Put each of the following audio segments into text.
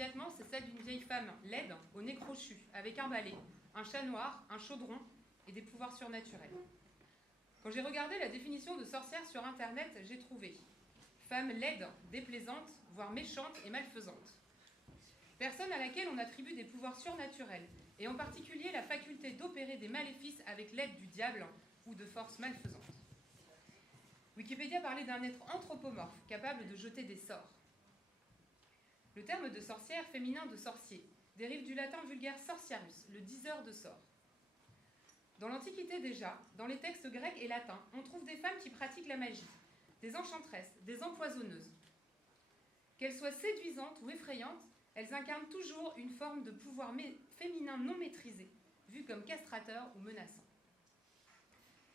immédiatement, c'est celle d'une vieille femme laide, au nez crochu, avec un balai, un chat noir, un chaudron et des pouvoirs surnaturels. Quand j'ai regardé la définition de sorcière sur Internet, j'ai trouvé femme laide, déplaisante, voire méchante et malfaisante. Personne à laquelle on attribue des pouvoirs surnaturels, et en particulier la faculté d'opérer des maléfices avec l'aide du diable ou de forces malfaisantes. Wikipédia parlait d'un être anthropomorphe, capable de jeter des sorts. Le terme de sorcière, féminin de sorcier, dérive du latin vulgaire sorciarus, le diseur de sorts. Dans l'Antiquité déjà, dans les textes grecs et latins, on trouve des femmes qui pratiquent la magie, des enchantresses, des empoisonneuses. Qu'elles soient séduisantes ou effrayantes, elles incarnent toujours une forme de pouvoir féminin non maîtrisé, vu comme castrateur ou menaçant.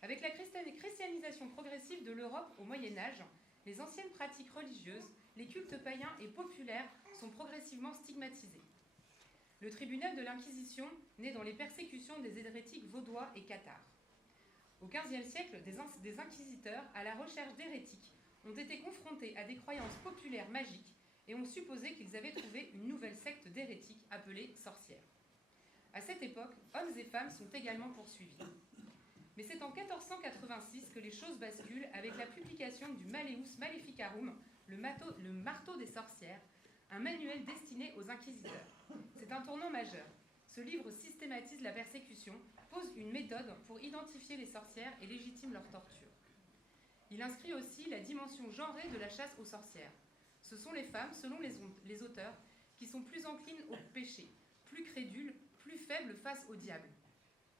Avec la christianisation progressive de l'Europe au Moyen-Âge, les anciennes pratiques religieuses, les cultes païens et populaires sont progressivement stigmatisés. Le tribunal de l'Inquisition naît dans les persécutions des hérétiques vaudois et cathares. Au XVe siècle, des inquisiteurs, à la recherche d'hérétiques, ont été confrontés à des croyances populaires magiques et ont supposé qu'ils avaient trouvé une nouvelle secte d'hérétiques appelée sorcière. À cette époque, hommes et femmes sont également poursuivis. Mais c'est en 1486 que les choses basculent avec la publication du Malleus Maleficarum, le marteau des sorcières, un manuel destiné aux inquisiteurs. C'est un tournant majeur. Ce livre systématise la persécution, pose une méthode pour identifier les sorcières et légitime leur torture. Il inscrit aussi la dimension genrée de la chasse aux sorcières. Ce sont les femmes, selon les auteurs, qui sont plus enclines au péché, plus crédules, plus faibles face au diable.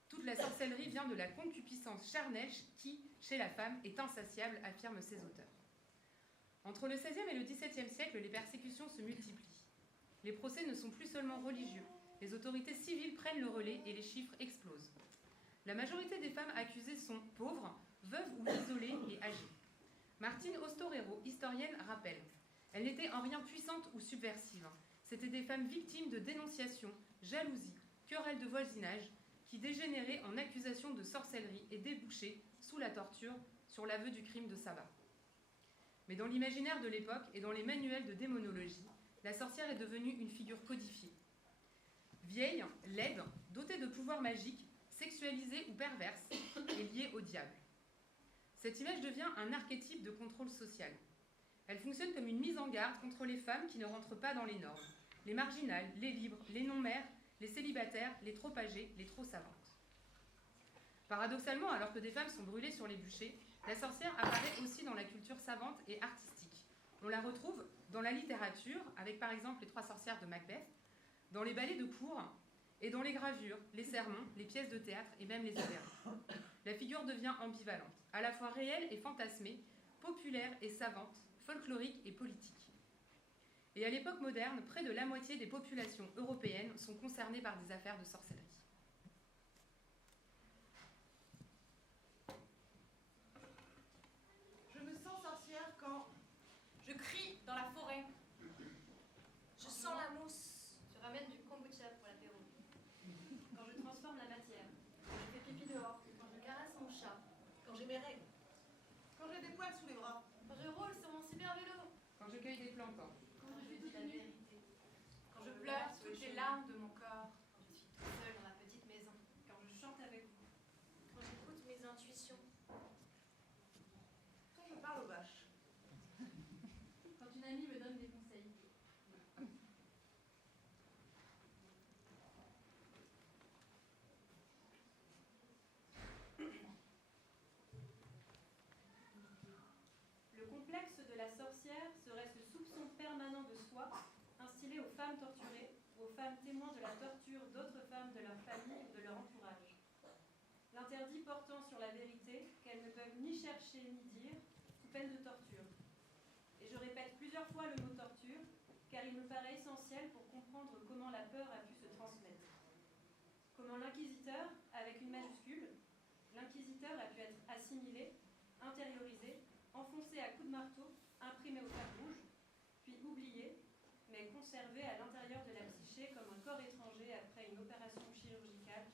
Toute la sorcellerie vient de la concupiscence charnelle qui, chez la femme, est insatiable, affirment ces auteurs. Entre le XVIe et le XVIIe siècle, les persécutions se multiplient. Les procès ne sont plus seulement religieux. Les autorités civiles prennent le relais et les chiffres explosent. La majorité des femmes accusées sont pauvres, veuves ou isolées et âgées. Martine Ostorero, historienne, rappelle « Elles n'étaient en rien puissantes ou subversives. C'étaient des femmes victimes de dénonciations, jalousies, querelles de voisinage, qui dégénéraient en accusations de sorcellerie et débouchaient, sous la torture, sur l'aveu du crime de sabbat. » Mais dans l'imaginaire de l'époque et dans les manuels de démonologie, la sorcière est devenue une figure codifiée. Vieille, laide, dotée de pouvoirs magiques, sexualisée ou perverse, et liée au diable. Cette image devient un archétype de contrôle social. Elle fonctionne comme une mise en garde contre les femmes qui ne rentrent pas dans les normes, les marginales, les libres, les non-mères, les célibataires, les trop âgées, les trop savantes. Paradoxalement, alors que des femmes sont brûlées sur les bûchers, la sorcière apparaît aussi dans la culture savante et artistique. On la retrouve dans la littérature, avec par exemple les 3 sorcières de Macbeth, dans les ballets de cour et dans les gravures, les sermons, les pièces de théâtre et même les opéras. La figure devient ambivalente, à la fois réelle et fantasmée, populaire et savante, folklorique et politique. Et à l'époque moderne, près de la moitié des populations européennes sont concernées par des affaires de sorcellerie. Je me sens sorcière quand je crie dans la forêt. Je sens la mousse. Je ramène du kombucha pour l'apéro. Quand je transforme la matière. Quand je fais pipi dehors. Quand je caresse mon chat. Quand j'ai mes règles. Quand j'ai des poils sous les bras. Quand je roule sur mon super vélo. Quand je cueille des plantes. Quand je dis la vérité. Quand je pleure toutes les larmes de mon corps. Quand je suis toute seule dans ma petite maison. Quand je chante avec vous. Quand j'écoute mes intuitions. Quand je parle aux vaches. Quand une amie me donne des conseils. Le complexe de la sorcière serait ce soupçon permanent de soi, instillé aux femmes torturées ou aux femmes témoins de la torture d'autres femmes de leur famille ou de leur entourage. L'interdit portant sur la vérité qu'elles ne peuvent ni chercher ni dire, sous peine de torture. Et je répète plusieurs fois le mot torture, car il me paraît essentiel pour comprendre comment la peur a pu se transmettre. Comment l'inquisiteur, avec une majuscule, l'inquisiteur a pu être assimilé, intériorisé, enfoncé à coups de marteau, imprimé au fer rouge, puis oublié, mais conservé à l'intérieur de la psyché comme un corps étranger après une opération chirurgicale,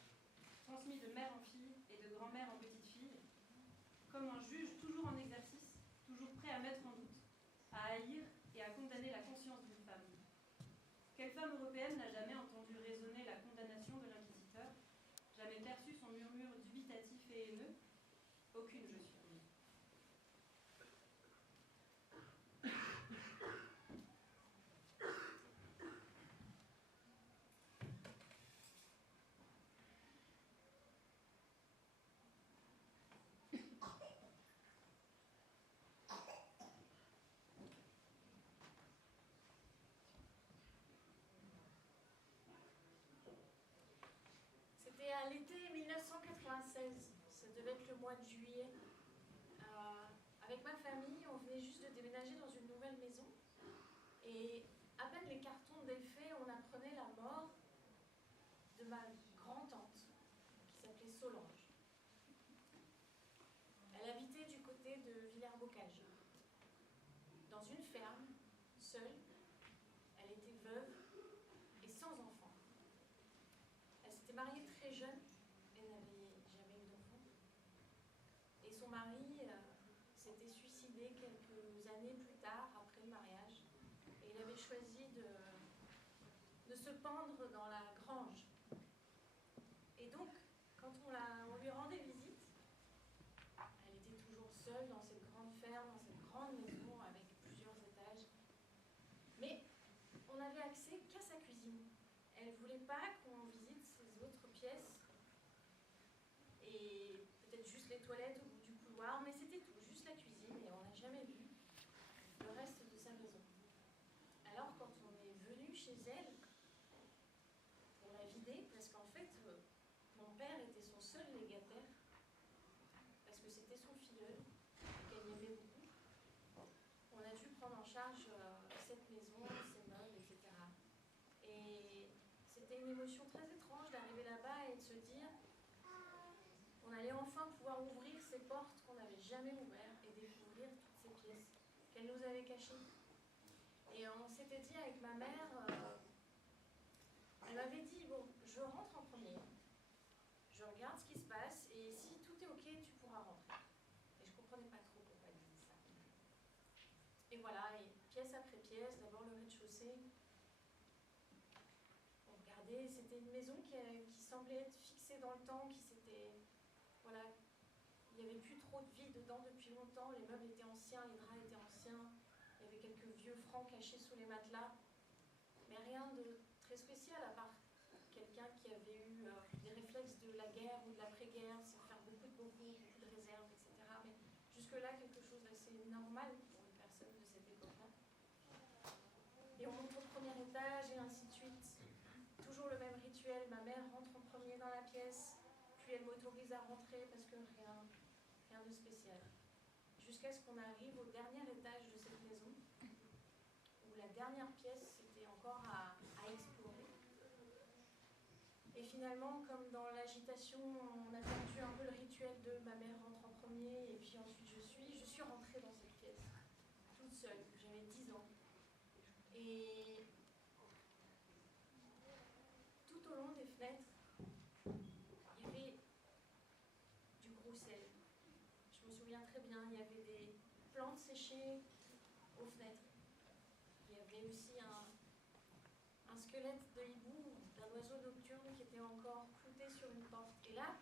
transmis de mère en fille et de grand-mère en petite-fille, comme un juge toujours en exercice, toujours prêt à mettre en doute, à haïr et à condamner la conscience d'une femme. Quelle femme européenne n'a jamais entendu résonner la condamnation de l'inquisiteur, jamais perçu son murmure dubitatif et haineux? Aucune, je suppose. C'était à l'été 1996, ça devait être le mois de juillet. Avec ma famille, on venait juste de déménager dans une nouvelle maison. Et à peine les cartons défaits, on apprenait la mort de ma grand-tante, qui s'appelait Solange. Elle habitait du côté de Villers-Bocage, dans une ferme, seule. Elle était veuve et sans enfant. Elle s'était mariée très jeune et n'avait jamais eu d'enfant. Et son mari s'était suicidé quelques années plus tard, après le mariage. Et il avait choisi de se pendre dans la grange. Et donc, quand on lui rendait visite, elle était toujours seule dans cette grande ferme, dans cette grande maison avec plusieurs étages. Mais on n'avait accès qu'à sa cuisine. Elle ne voulait pas qu'on visite ses autres pièces et peut-être juste les toilettes au bout du couloir, mais c'était tout, juste la cuisine, et on n'a jamais vu le reste de sa maison. Alors quand on est venu chez elle pour la vider, parce qu'en fait mon père était son seul légataire, parce que c'était son filleul et qu'elle l'aimait beaucoup, on a dû prendre en charge cette maison, ses meubles, etc. Et c'était une émotion très étrange d'arriver là-bas et de se dire on allait enfin pouvoir ouvrir ces portes qu'on n'avait jamais ouvertes et découvrir toutes ces pièces qu'elle nous avait cachées. Et on s'était dit avec ma mère, elle m'avait dit, bon, je rentre en premier, je regarde ce qui se passe, et si tout est ok, tu pourras rentrer. Et je ne comprenais pas trop pourquoi elle disait ça. Et voilà, et pièce après pièce, d'abord le rez-de-chaussée. On regardait, c'était une maison qui semblait être fixée dans le temps, qui s'était... Voilà, il n'y avait plus trop de vie dedans depuis longtemps, les meubles étaient anciens, les draps étaient anciens, il y avait quelques vieux francs cachés sous les matelas, mais rien de très spécial à part quelqu'un qui avait eu des réflexes de la guerre ou de l'après-guerre, c'est faire beaucoup de bobos, beaucoup de réserves, etc. Mais jusque-là, quelque chose d'assez normal pour une personne de cette époque-là. Et on monte au premier étage et ainsi de suite. Toujours le même rituel, ma mère rentre en premier dans la pièce, puis elle m'autorise à rentrer parce que rien de spécial. Jusqu'à ce qu'on arrive au dernier étage de cette maison, où la dernière pièce, c'était encore à explorer. Et finalement, comme dans l'agitation, on a perdu un peu le rituel de ma mère rentre en premier, et puis ensuite je suis rentrée dans cette pièce, toute seule, j'avais 10 ans. Et tout au long des fenêtres, il y avait du gros sel. Je me souviens très bien, il y avait des plantes séchées aux fenêtres. Il y avait aussi un squelette de hibou, d'un oiseau nocturne qui était encore clouté sur une porte. Et là,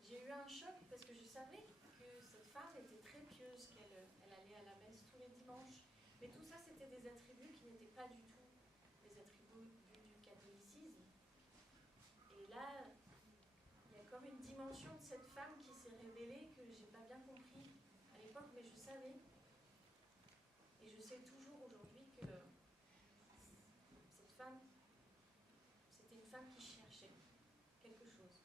j'ai eu un choc parce que je savais que cette femme était très pieuse, qu'elle allait à la messe tous les dimanches. Mais tout ça, c'était des attributs qui n'étaient pas du tout des attributs du catholicisme. Et là, il y a comme une dimension de cette femme qui s'est révélée que je n'ai pas bien compris à l'époque, mais je savais. Et je sais toujours aujourd'hui que cette femme, c'était une femme qui cherchait quelque chose.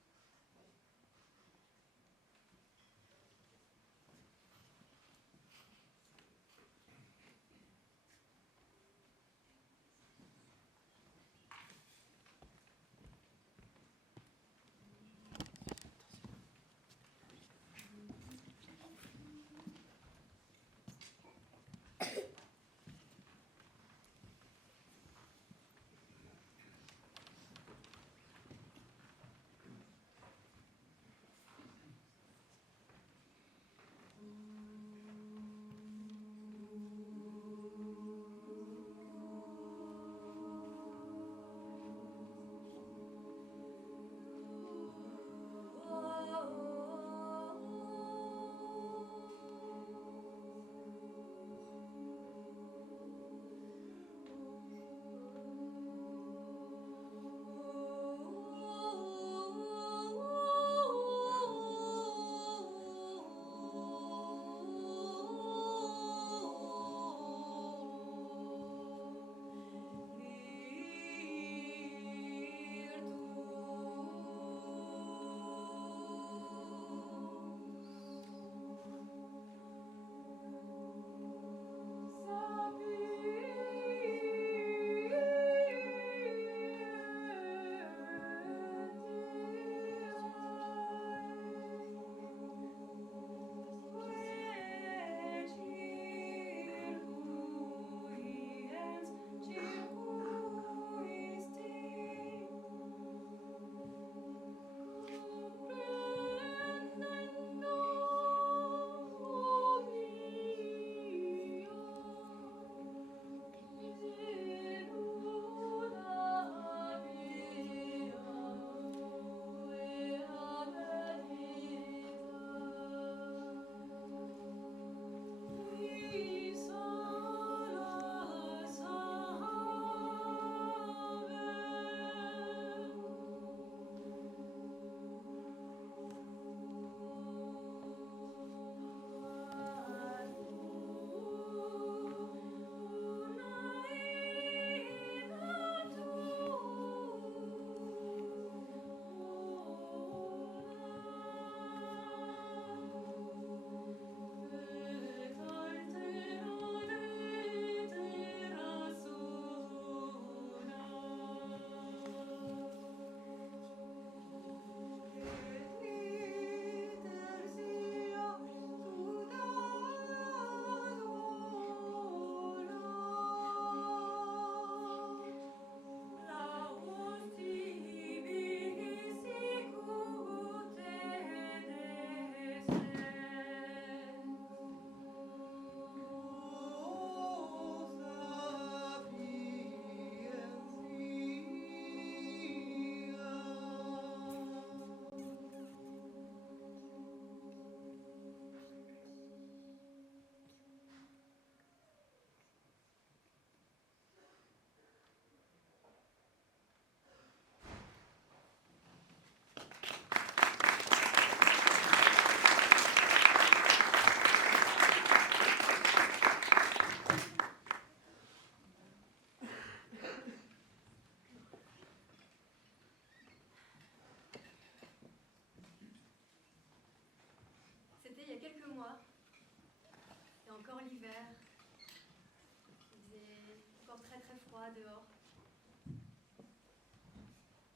froid dehors.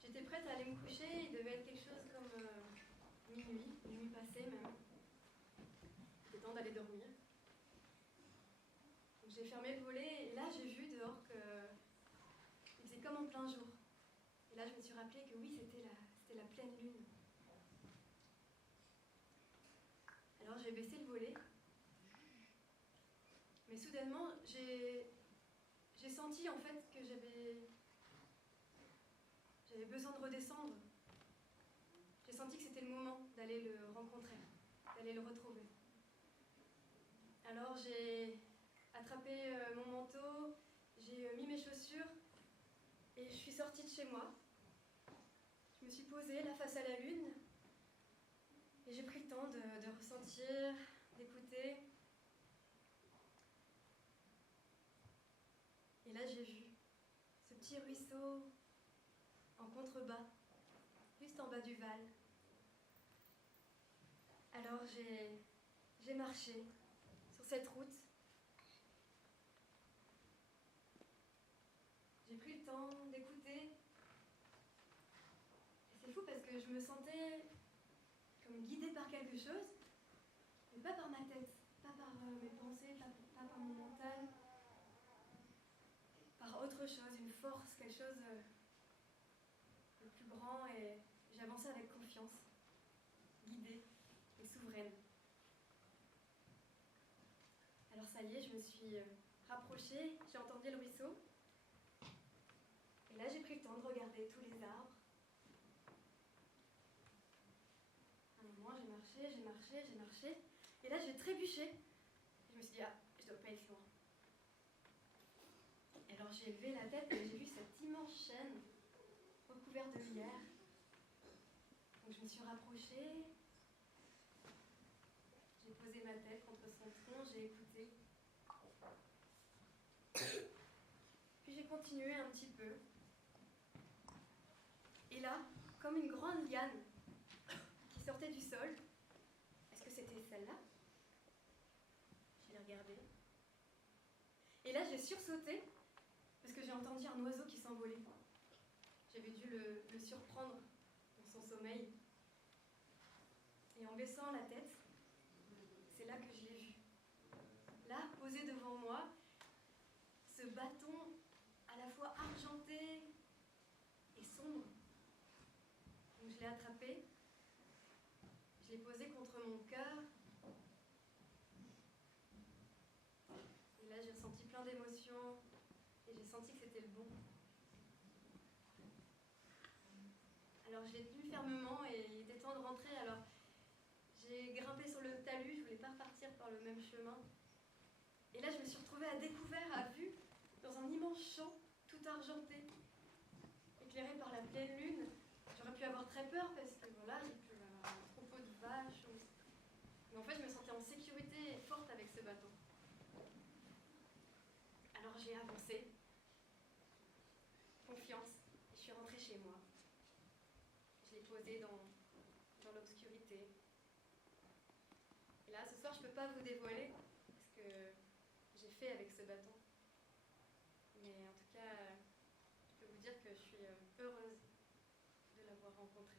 J'étais prête à aller me coucher, il devait être quelque chose comme minuit passé même. Il était temps d'aller dormir. Donc j'ai fermé le volet et là j'ai vu dehors qu'il faisait comme en plein jour. Et là je me suis rappelé que oui, c'était la pleine lune. Alors j'ai baissé le volet. Mais soudainement, j'ai senti en fait que j'avais besoin de redescendre. J'ai senti que c'était le moment d'aller le rencontrer, d'aller le retrouver. Alors j'ai attrapé mon manteau, j'ai mis mes chaussures et je suis sortie de chez moi. Je me suis posée là face à la lune et j'ai pris le temps de ressentir, d'écouter. Et là j'ai vu ce petit ruisseau en contrebas, juste en bas du Val. Alors j'ai marché sur cette route. J'ai pris le temps d'écouter. Et c'est fou parce que je me sentais comme guidée par quelque chose, mais pas par ma tête, pas par mes pensées, pas par mon mental, par autre chose, une force, quelque chose de plus grand, et j'avançais avec confiance, guidée et souveraine. Alors ça y est, je me suis rapprochée, j'ai entendu le ruisseau, et là j'ai pris le temps de regarder tous les arbres. À un moment j'ai marché, et là j'ai trébuché. Je me suis dit, ah, je dois pas être loin. Et alors j'ai levé la tête et j'ai vu cette immense chêne recouvert de lierre. Donc je me suis rapprochée, j'ai posé ma tête contre son tronc, j'ai écouté. Puis j'ai continué un petit peu. Et là, comme une grande liane qui sortait du sol, est-ce que c'était celle-là? Je l'ai regardée. Et là j'ai sursauté parce que j'ai entendu un oiseau qui s'envolait. J'avais dû le surprendre dans son sommeil. Et en baissant la tête, c'est là que je l'ai vu. Là, posé devant moi, ce bâton à la fois argenté et sombre. Donc je l'ai attrapé, je l'ai posé contre mon cœur. Et là, j'ai ressenti plein d'émotions et j'ai senti que c'était le bon. Alors je l'ai tenu fermement et il était temps de rentrer. Alors j'ai grimpé sur le talus, je ne voulais pas repartir par le même chemin. Et là je me suis retrouvée à découvert, à vue, dans un immense champ, tout argenté, éclairé par la pleine lune. J'aurais pu avoir très peur parce que voilà, il y a un troupeau de vaches. Mais en fait je me sentais en sécurité et forte avec ce bâton. Alors j'ai avancé, confiance, et je suis rentrée chez moi. Je l'ai posé dans l'obscurité. Et là, ce soir, je ne peux pas vous dévoiler ce que j'ai fait avec ce bâton. Mais en tout cas, je peux vous dire que je suis heureuse de l'avoir rencontré.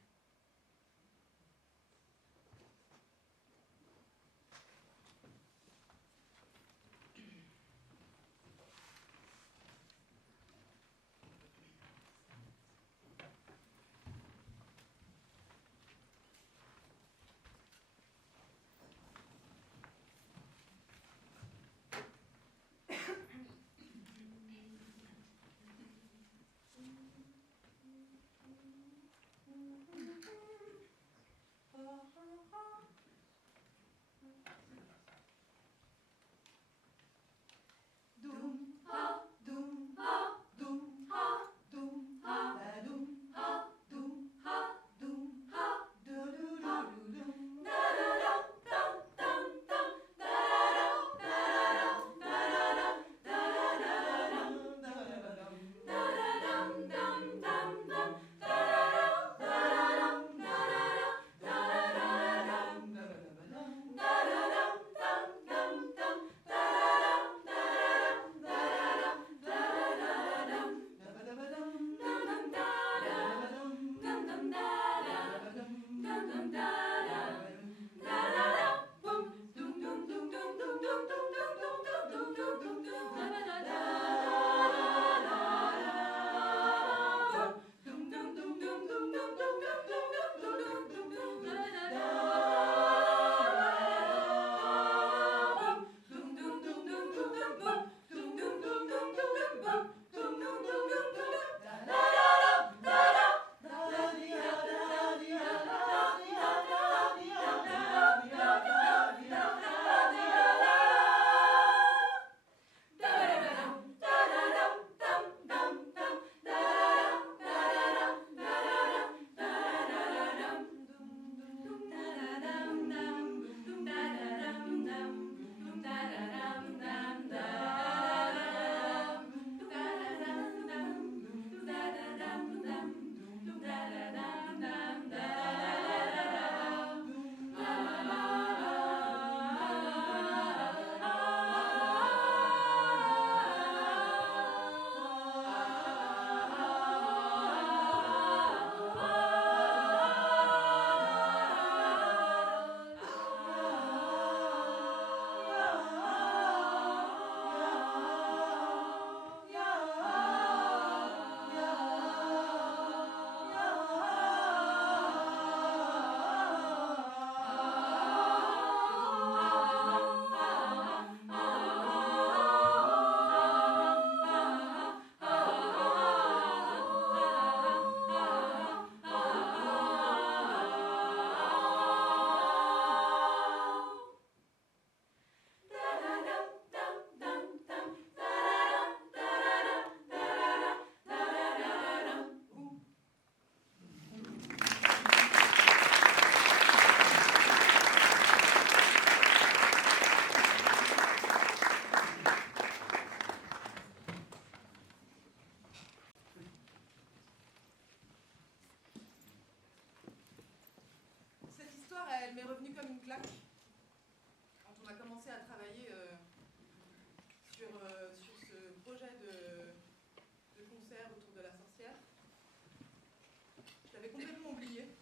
m'est revenue comme une claque quand on a commencé à travailler sur ce projet de concert autour de la sorcière. Je l'avais complètement oubliée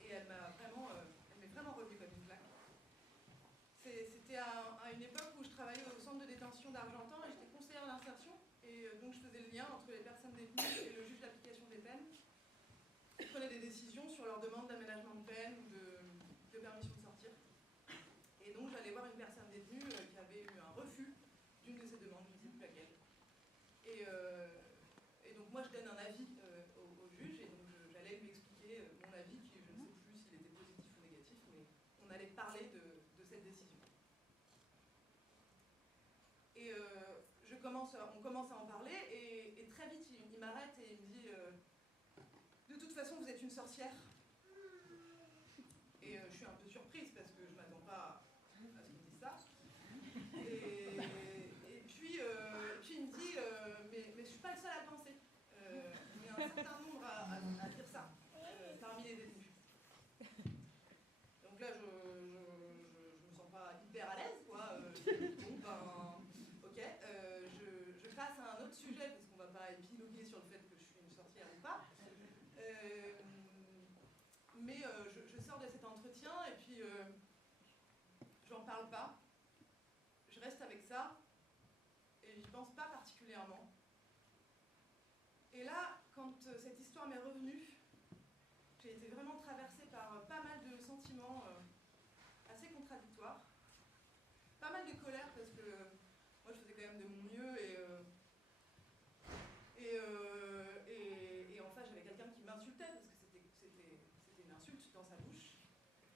et elle m'est vraiment revenue comme une claque. C'était à une époque où je travaillais au centre de détention d'Argentan et j'étais conseillère d'insertion et donc je faisais le lien entre les personnes détenues et le juge d'application des peines. Je prenais des décisions sur leur demande d'aménagement de peine ou de permission de sortir. Et donc j'allais voir une personne détenue qui avait eu un refus d'une de ces demandes, je ne sais plus laquelle. Et donc moi je donne un avis au juge et donc j'allais lui expliquer mon avis qui je ne sais plus s'il était positif ou négatif, mais on allait parler de cette décision. Et on commence à en parler et très vite il m'arrête et il me dit de toute façon vous êtes une sorcière. Et je suis un peu surprise parce que je ne m'attends pas à ce qu'il me dise ça. Et puis il me dit mais je ne suis pas le seul à le penser. Il y a un certain nombre à dire ça parmi les détenus. Donc là je me sens pas hyper à l'aise quoi. Bon ben ok, je passe à un autre sujet parce qu'on va pas épiloguer sur le fait que je suis une sorcière ou pas. Mais je sors de cet entretien et puis j'en parle pas. Je reste avec ça et j'y pense pas particulièrement. Et là, quand cette histoire m'est revenue, j'ai été vraiment traversée par pas mal de sentiments assez contradictoires. Pas mal de colère parce que moi je faisais quand même de mon mieux et en face j'avais quelqu'un qui m'insultait parce que c'était une insulte dans sa bouche.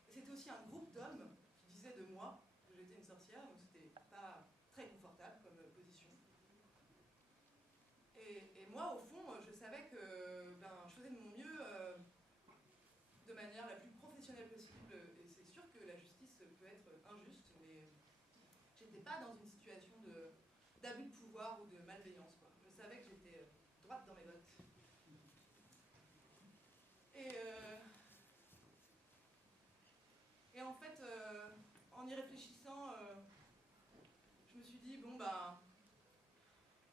Et c'était aussi un groupe d'hommes qui disaient de moi que j'étais une sorcière, donc c'était pas très confortable comme position. Et moi au fond je savais que je faisais de mon mieux de manière la plus professionnelle possible et c'est sûr que la justice peut être injuste mais j'étais pas dans une situation d'abus de pouvoir ou de malveillance quoi. Je savais que j'étais droite dans mes bottes. Et en fait, en y réfléchissant, je me suis dit, bon bah,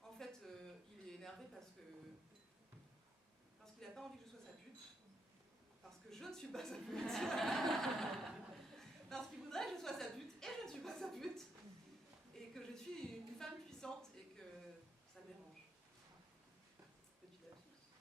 en fait, il est énervé parce qu'il n'a pas envie que je sois sa pute, parce que je ne suis pas sa pute, parce qu'il voudrait que je sois sa pute, et je ne suis pas sa pute, et que je suis une femme puissante, et que ça me dérange. Petit lapsus.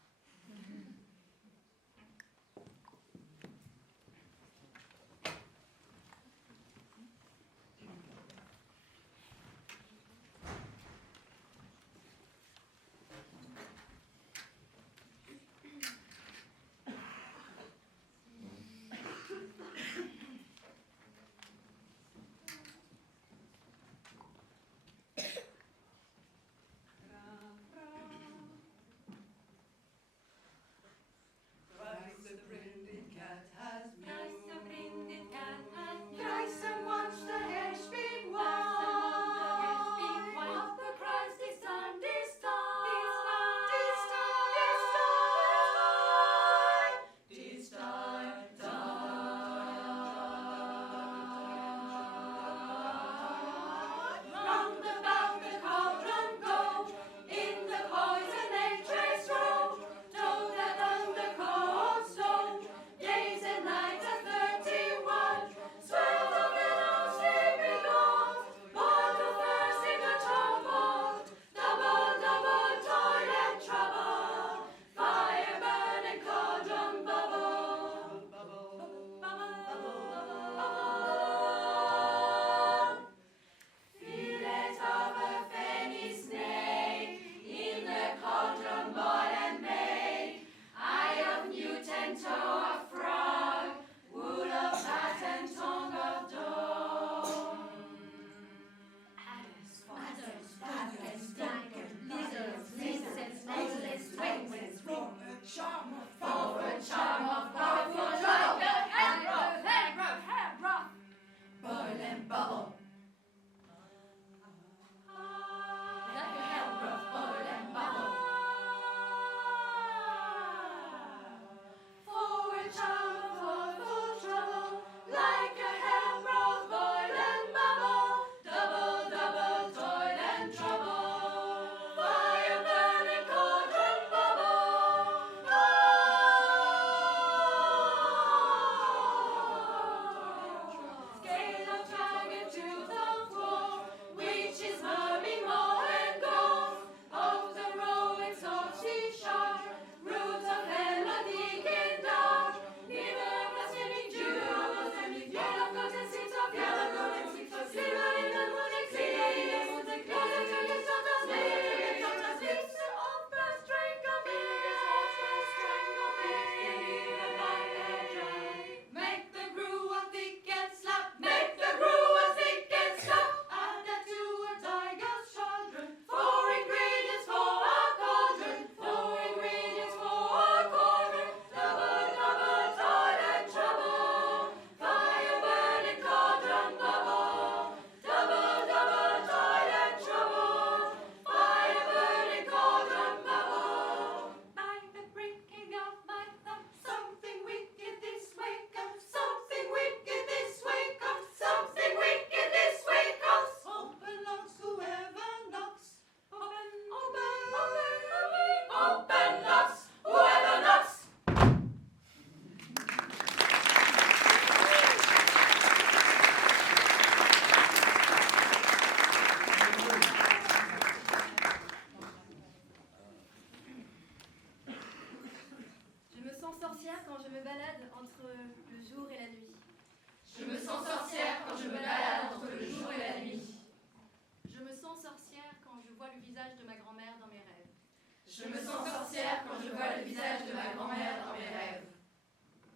Je me sens sorcière quand je vois le visage de ma grand-mère dans mes rêves.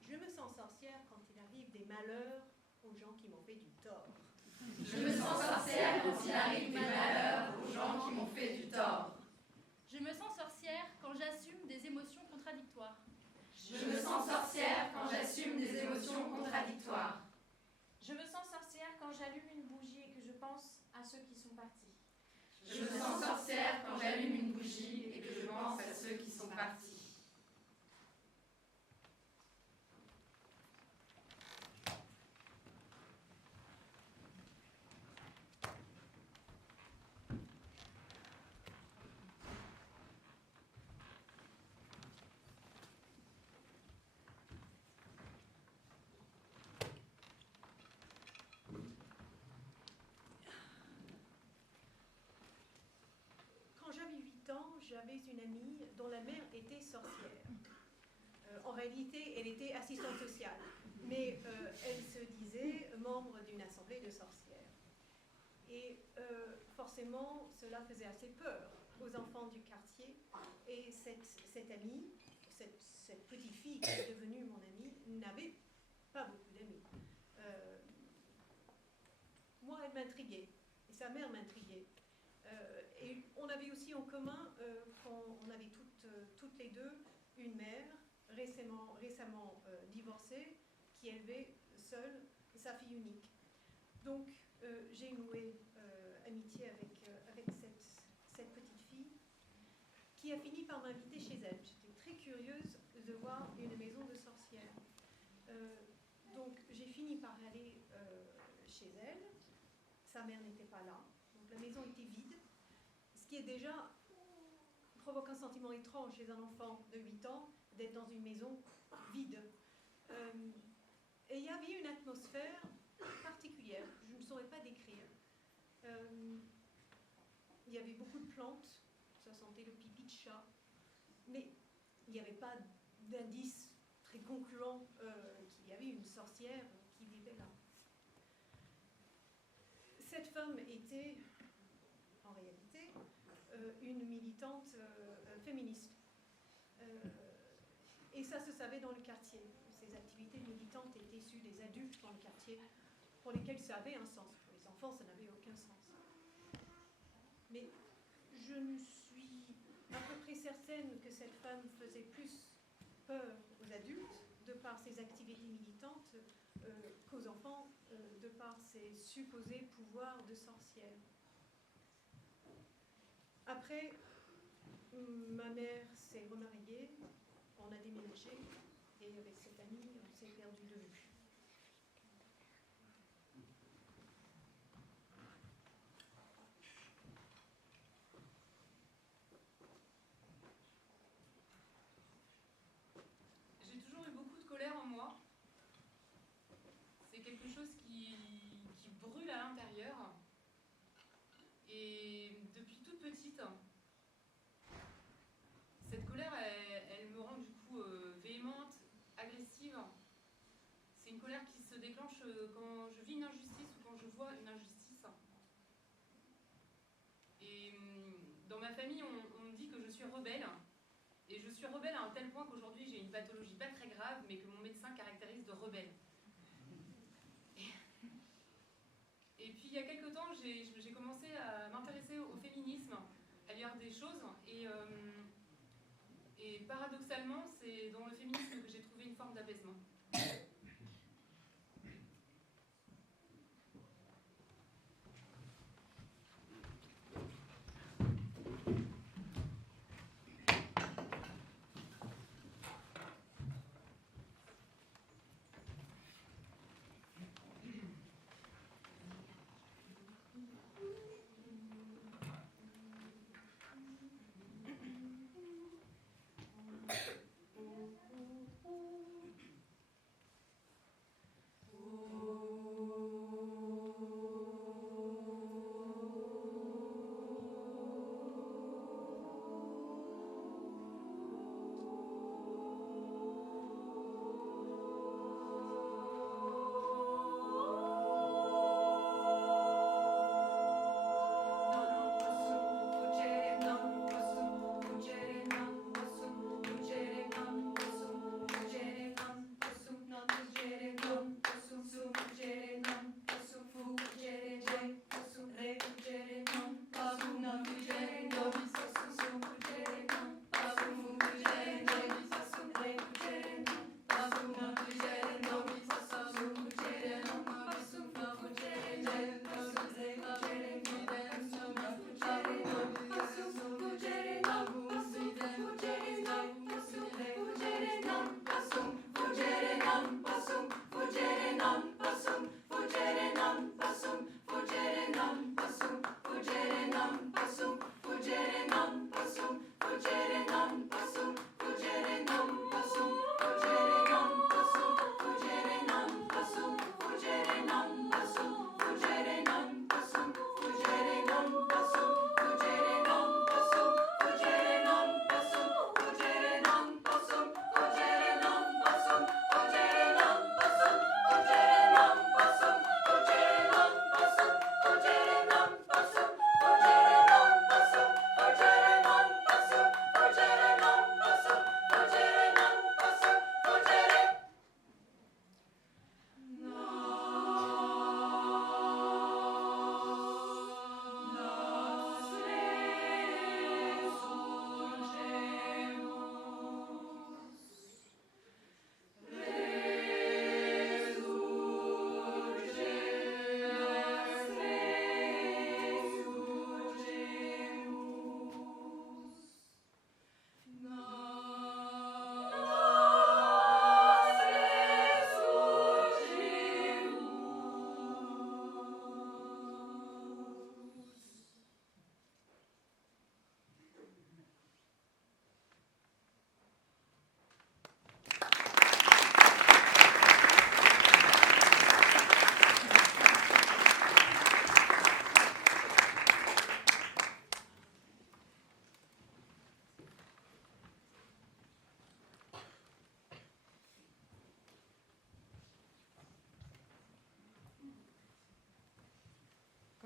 Je me sens sorcière quand il arrive des malheurs aux gens qui m'ont fait du tort. Je me sens sorcière quand il arrive des malheurs aux gens qui m'ont fait du tort. Je me sens sorcière quand j'assume des émotions contradictoires. Je me sens sorcière quand j'assume des émotions contradictoires. Je me sens sorcière quand j'allume une bougie et que je pense à ceux qui sont partis. Je me sens sorcière quand j'allume une bougie et que je pense à ceux qui sont partis. Quand j'avais 8 ans, j'avais une amie dont la mère était sorcière. En réalité, elle était assistante sociale, mais elle se disait membre d'une assemblée de sorcières. Et forcément, cela faisait assez peur aux enfants du quartier. Et cette amie, cette petite fille qui est devenue mon amie, n'avait pas beaucoup d'amis. Moi, elle m'intriguait, et sa mère m'intriguait. Et on avait aussi en commun, on avait toutes les deux une mère récemment divorcée qui élevait seule sa fille unique. Donc j'ai noué amitié avec cette petite fille qui a fini par m'inviter chez elle. J'étais très curieuse de voir une maison de sorcières. Donc j'ai fini par aller chez elle. Sa mère n'était pas là, donc la maison était vide. Ce qui est déjà provoque un sentiment étrange chez un enfant de 8 ans d'être dans une maison vide. Et il y avait une atmosphère particulière, je ne saurais pas décrire. Il y avait beaucoup de plantes, ça sentait le pipi de chat, mais il n'y avait pas d'indice très concluant qu'il y avait une sorcière qui vivait là. Cette femme était, en réalité, une militante féministe. Et ça se savait dans le quartier. Ces activités militantes étaient issues des adultes dans le quartier, pour lesquels ça avait un sens. Pour les enfants, ça n'avait aucun sens. Mais je ne suis à peu près certaine que cette femme faisait plus peur aux adultes, de par ses activités militantes, qu'aux enfants, de par ses supposés pouvoirs de sorcière. Après, ma mère s'est remariée, on a déménagé, et avec cette amie, on s'est perdu de vue. J'ai toujours eu beaucoup de colère en moi. C'est quelque chose qui brûle à l'intérieur. Et depuis toute petite, cette colère, elle me rend du coup véhémente, agressive. C'est une colère qui se déclenche quand je vis une injustice ou quand je vois une injustice. Et dans ma famille, on me dit que je suis rebelle. Et je suis rebelle à un tel point qu'aujourd'hui, j'ai une pathologie pas très grave, mais que mon médecin caractérise de rebelle. Et puis, il y a quelque temps, j'ai commencé à m'intéresser au féminisme, à lire des choses. Et paradoxalement, c'est dans le féminisme que j'ai trouvé une forme d'apaisement.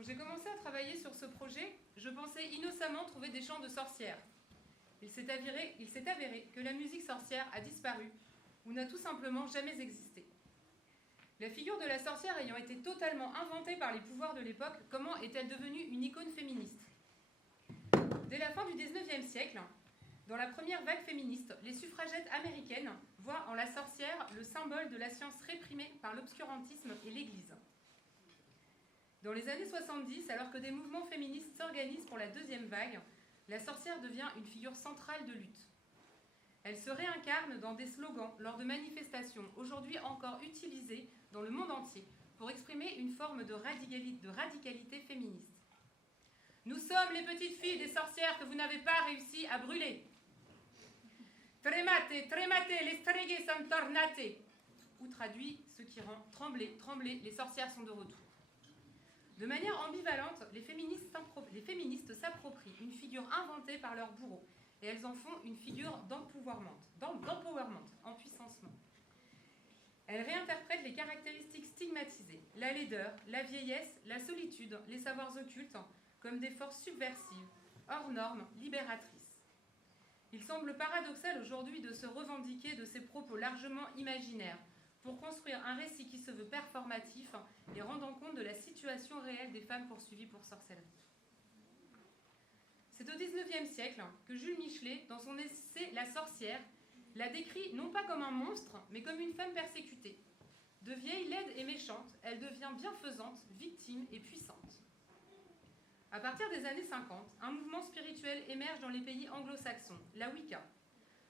j'ai commencé à travailler sur ce projet, je pensais innocemment trouver des chants de sorcières. Il s'est avéré que la musique sorcière a disparu ou n'a tout simplement jamais existé. La figure de la sorcière ayant été totalement inventée par les pouvoirs de l'époque, comment est-elle devenue une icône féministe ? Dès la fin du XIXe siècle, dans la première vague féministe, les suffragettes américaines voient en la sorcière le symbole de la science réprimée par l'obscurantisme et l'Église. Dans les années 70, alors que des mouvements féministes s'organisent pour la deuxième vague, la sorcière devient une figure centrale de lutte. Elle se réincarne dans des slogans lors de manifestations, aujourd'hui encore utilisés dans le monde entier, pour exprimer une forme de radicalité féministe. Nous sommes les petites filles des sorcières que vous n'avez pas réussi à brûler. Tremate, les streghe son tornate. Ou traduit, ce qui rend trembler, les sorcières sont de retour. De manière ambivalente, les féministes s'approprient une figure inventée par leurs bourreaux et elles en font une figure d'empowerment, en puissancement. Elles réinterprètent les caractéristiques stigmatisées, la laideur, la vieillesse, la solitude, les savoirs occultes, comme des forces subversives, hors normes, libératrices. Il semble paradoxal aujourd'hui de se revendiquer de ces propos largement imaginaires pour construire un récit qui se veut performatif et rendant compte de la situation réelle des femmes poursuivies pour sorcellerie. C'est au XIXe siècle que Jules Michelet, dans son essai « La sorcière », la décrit non pas comme un monstre, mais comme une femme persécutée. De vieille, laide et méchante, elle devient bienfaisante, victime et puissante. À partir des années 50, un mouvement spirituel émerge dans les pays anglo-saxons, la Wicca.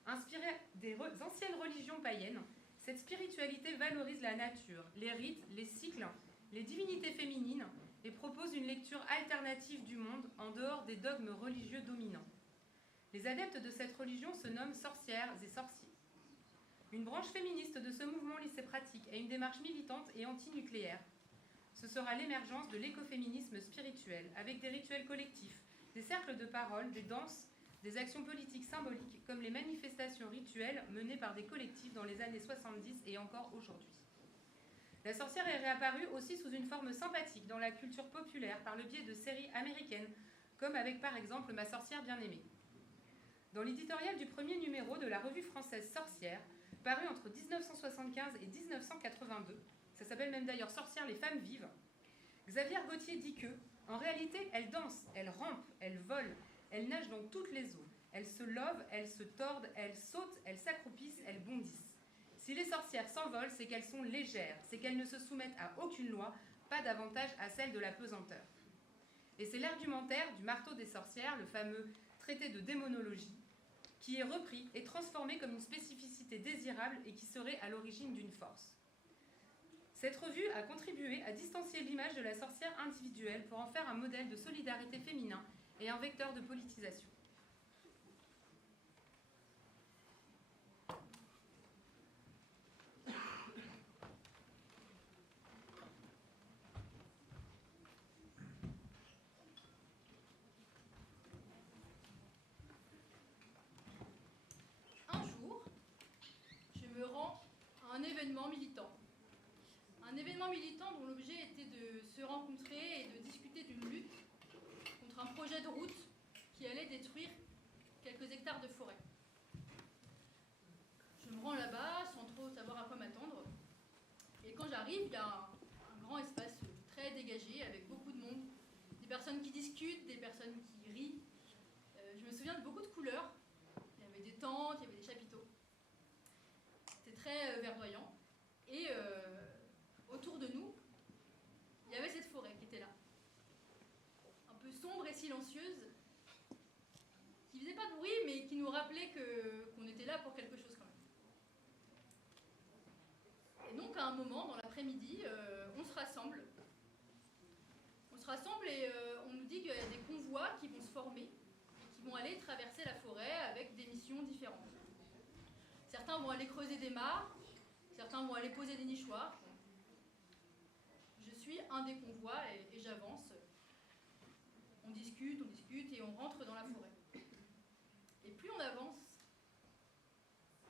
Inspirée des anciennes religions païennes, cette spiritualité valorise la nature, les rites, les cycles, les divinités féminines et propose une lecture alternative du monde en dehors des dogmes religieux dominants. Les adeptes de cette religion se nomment sorcières et sorciers. Une branche féministe de ce mouvement lycée-pratique a une démarche militante et antinucléaire. Ce sera l'émergence de l'écoféminisme spirituel, avec des rituels collectifs, des cercles de parole, des danses, des actions politiques symboliques, comme les manifestations rituelles menées par des collectifs dans les années 70 et encore aujourd'hui. La sorcière est réapparue aussi sous une forme sympathique dans la culture populaire par le biais de séries américaines, comme avec par exemple Ma sorcière bien-aimée. Dans l'éditorial du premier numéro de la revue française Sorcière, paru entre 1975 et 1982, ça s'appelle même d'ailleurs Sorcière, les femmes vivent, Xavier Gauthier dit que, en réalité, elles dansent, elles rampent, elles volent, elles nagent dans toutes les eaux, elles se lovent, elles se tordent, elles sautent, elles s'accroupissent, elles bondissent. Si les sorcières s'envolent, c'est qu'elles sont légères, c'est qu'elles ne se soumettent à aucune loi, pas davantage à celle de la pesanteur. Et c'est l'argumentaire du marteau des sorcières, le fameux traité de démonologie, qui est repris et transformé comme une spécificité désirable et qui serait à l'origine d'une force. Cette revue a contribué à distancier l'image de la sorcière individuelle pour en faire un modèle de solidarité féminin et un vecteur de politisation. Un jour, je me rends à un événement militant. Un événement militant dont l'objet était de se rencontrer et de discuter d'une lutte contre un projet de route qui allait détruire quelques hectares de forêt. Je me rends là-bas sans trop savoir à quoi m'attendre. Et quand j'arrive, il y a un grand espace très dégagé avec beaucoup de monde. Des personnes qui discutent, des personnes qui rient. Je me souviens de beaucoup de couleurs. Il y avait des tentes, il y avait des chapiteaux. C'était très verdoyant. Et autour de nous, il y avait cette forêt qui était là. Un peu sombre et silencieuse, qui faisait pas de bruit, mais qui nous rappelait qu'on était là pour quelque chose quand même. Et donc à un moment, dans l'après-midi, on se rassemble. On se rassemble et on nous dit qu'il y a des convois qui vont se former et qui vont aller traverser la forêt avec des missions différentes. Certains vont aller creuser des mares, certains vont aller poser des nichoirs. Je suis un des convois et j'avance. On discute et on rentre dans la forêt. Et plus on avance,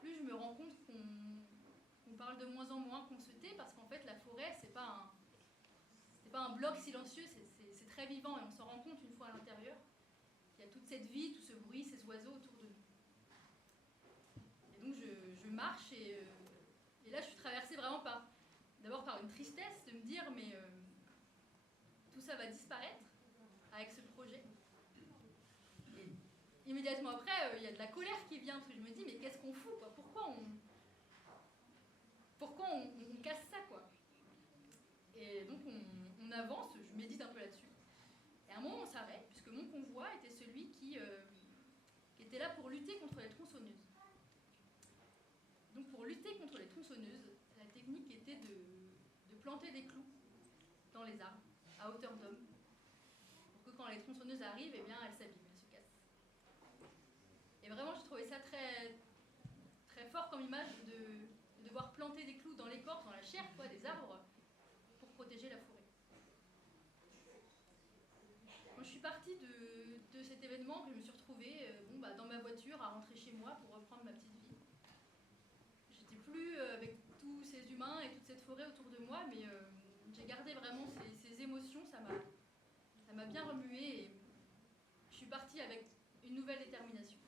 plus je me rends compte qu'on parle de moins en moins, qu'on se tait, parce qu'en fait la forêt, c'est pas un bloc silencieux, c'est très vivant et on s'en rend compte une fois à l'intérieur. Il y a toute cette vie, tout ce bruit, ces oiseaux autour de nous. Et donc je marche et là je suis traversée vraiment d'abord par une tristesse de me dire mais tout ça va disparaître avec ce projet. Et immédiatement après, il y a de la colère qui vient parce que je me dis mais qu'est-ce qu'on fout quoi ? Pourquoi on casse ça quoi ? Et donc on avance, je médite un peu là-dessus. Et à un moment on s'arrête puisque mon convoi était celui qui était là pour lutter contre les tronçonneuses. Donc pour lutter contre les tronçonneuses, la technique était de planter des clous dans les arbres à hauteur d'homme pour que quand les tronçonneuses arrivent, eh bien elles s'abîment, elles se cassent. Et vraiment j'ai trouvé ça très, très fort comme image de devoir planter des clous dans l'écorce, dans la chair quoi, des arbres pour protéger la forêt. Quand je suis partie de cet événement, que je me suis retrouvée dans ma voiture à rentrer chez moi pour reprendre ma petite vie. J'étais plus avec tous ces humains et toute cette forêt autour de moi, mais j'ai gardé vraiment ces émotions, ça m'a bien remuée et je suis partie avec une nouvelle détermination.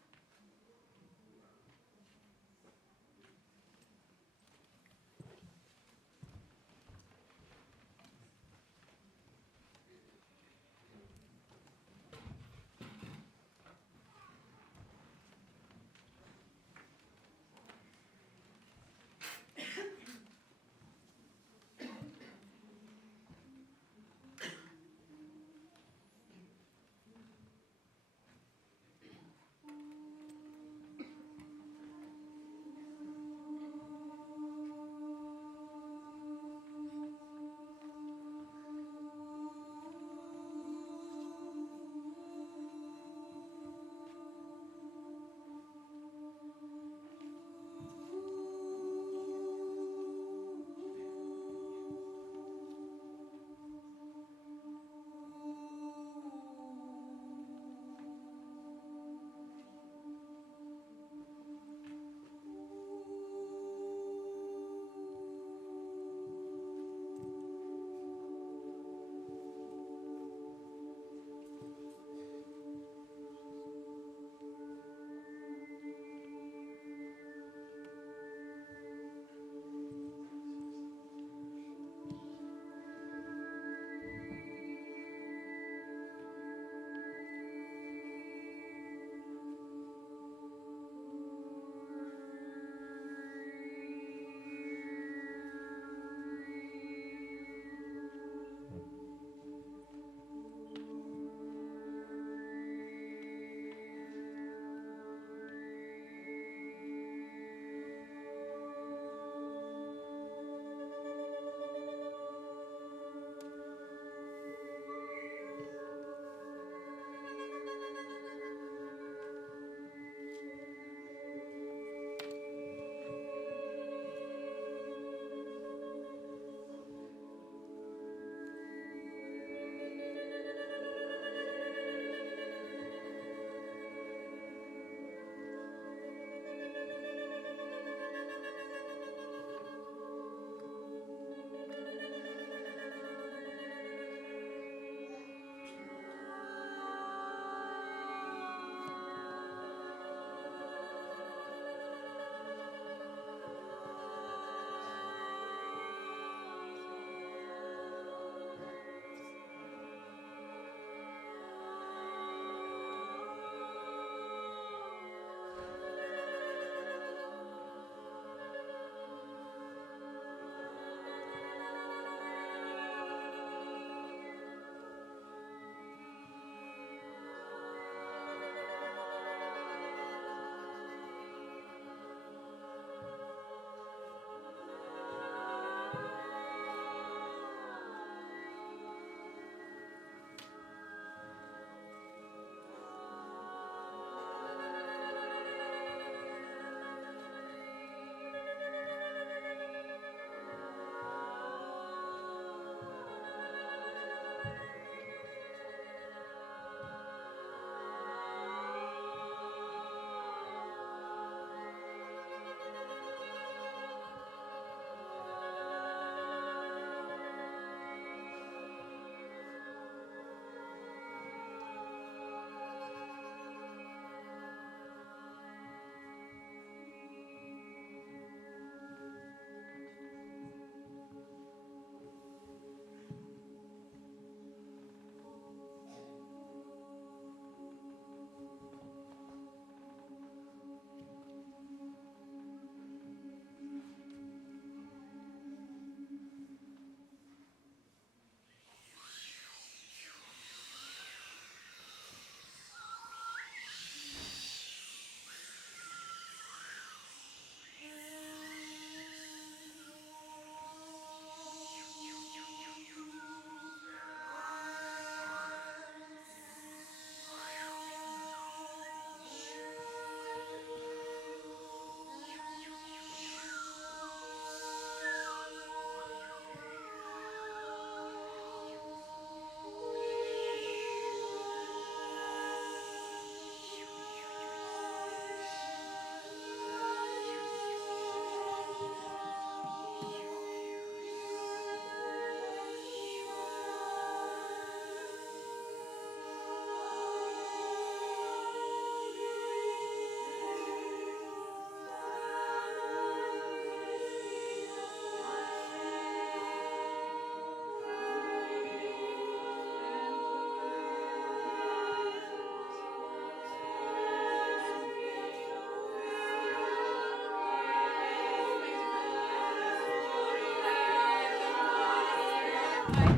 Ha ha!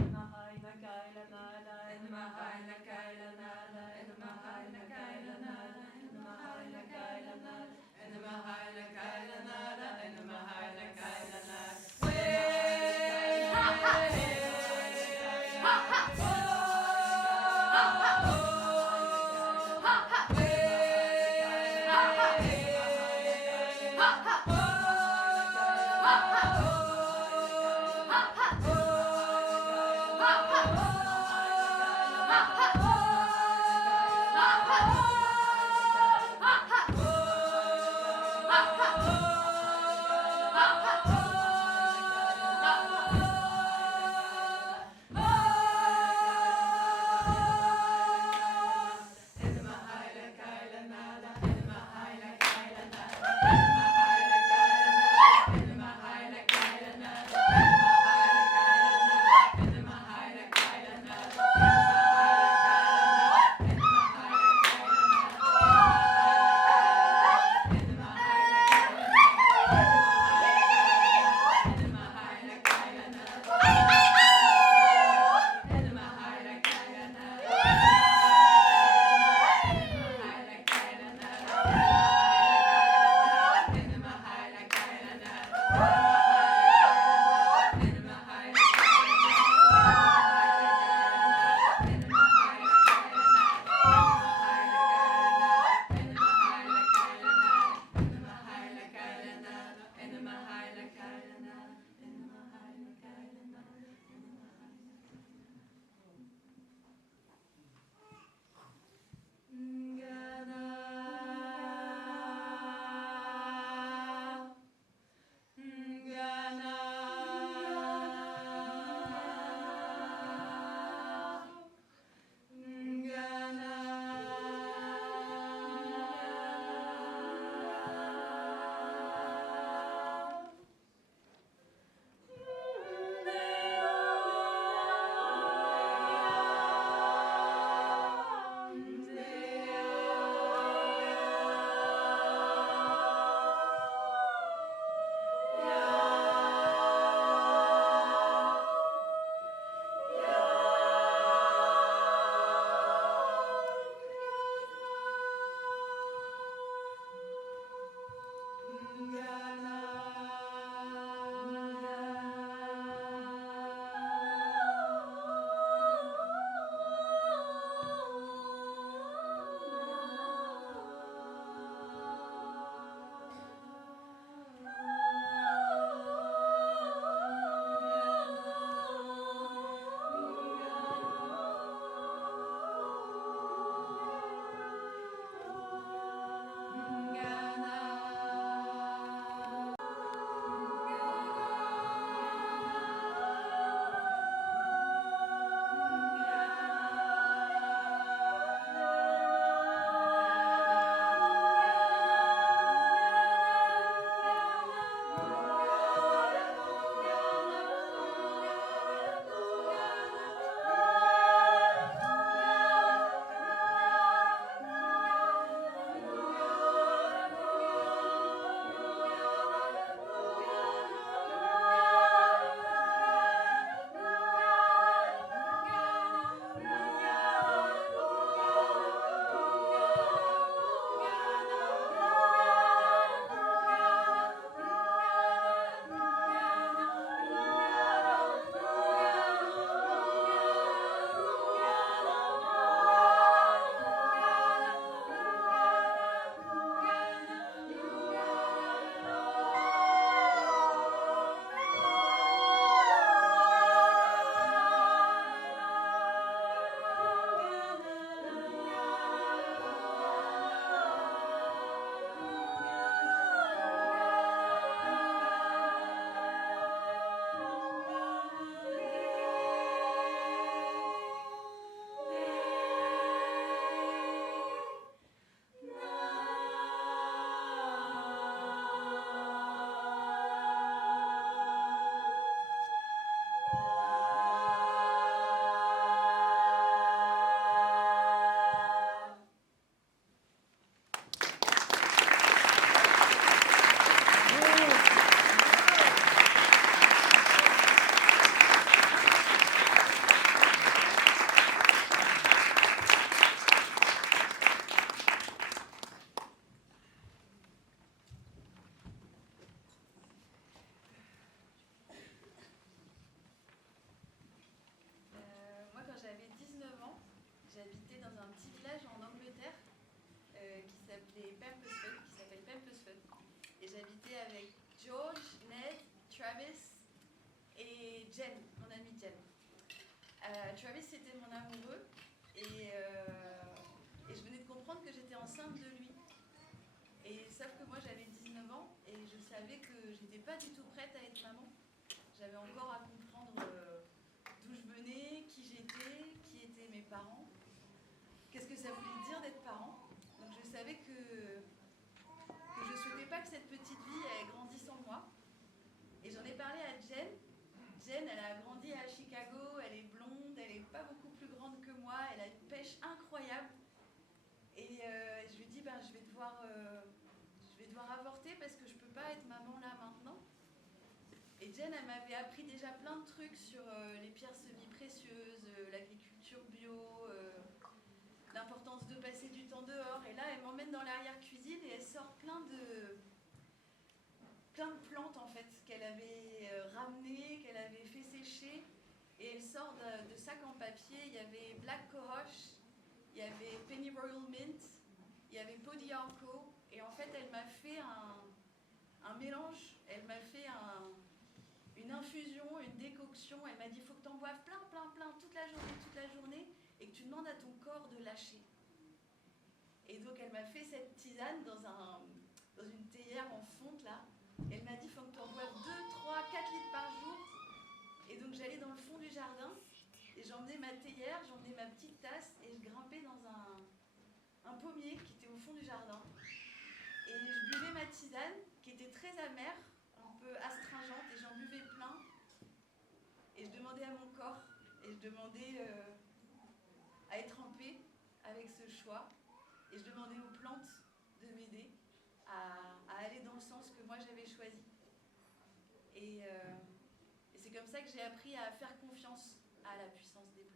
j'habitais dans un petit village en Angleterre qui s'appelle Pempsford. Et j'habitais avec George, Ned, Travis et Jen, mon amie Jen. Travis, c'était mon amoureux et je venais de comprendre que j'étais enceinte de lui. Et sauf que moi j'avais 19 ans et je savais que j'étais pas du tout prête à être maman. J'avais encore à comprendre d'où je venais, qui j'étais, qui étaient mes parents, qu'est-ce que ça voulait dire d'être parent. Donc je savais que je souhaitais pas que cette petite vie elle grandisse en moi. Et j'en ai parlé à Jen. Jen, elle a grandi à Chicago, elle est blonde, elle est pas beaucoup plus grande que moi, elle a une pêche incroyable. Et je lui ai dit, je vais devoir avorter parce que je peux pas être maman là maintenant. Et Jen, elle m'avait appris déjà plein de trucs sur les pierres semi-précieuses, l'agriculture bio, l'importance de passer du temps dehors. Et là, elle m'emmène dans l'arrière-cuisine et elle sort plein de plantes en fait qu'elle avait ramenées, qu'elle avait fait sécher. Et elle sort de sacs en papier. Il y avait Black Cohosh, il y avait Pennyroyal Mint, il y avait Podiarco. Et en fait, elle m'a fait un mélange. Elle m'a fait une infusion, une décoction. Elle m'a dit, il faut que tu en boives plein, toute la journée, et que tu demandes à ton corps de lâcher. Et donc, elle m'a fait cette tisane dans une théière en fonte, là. Elle m'a dit, il faut que tu en boives 2, 3, 4 litres par jour. Et donc, j'allais dans le fond du jardin, et j'emmenais ma théière, j'emmenais ma petite tasse, et je grimpais dans un pommier qui était au fond du jardin. Et je buvais ma tisane, qui était très amère, un peu astringente, et j'en buvais plein. Et je demandais à mon corps, et je demandais à être en paix avec ce choix. Et je demandais aux plantes de m'aider à aller dans le sens que moi j'avais choisi. Et c'est comme ça que j'ai appris à faire confiance à la puissance des plantes.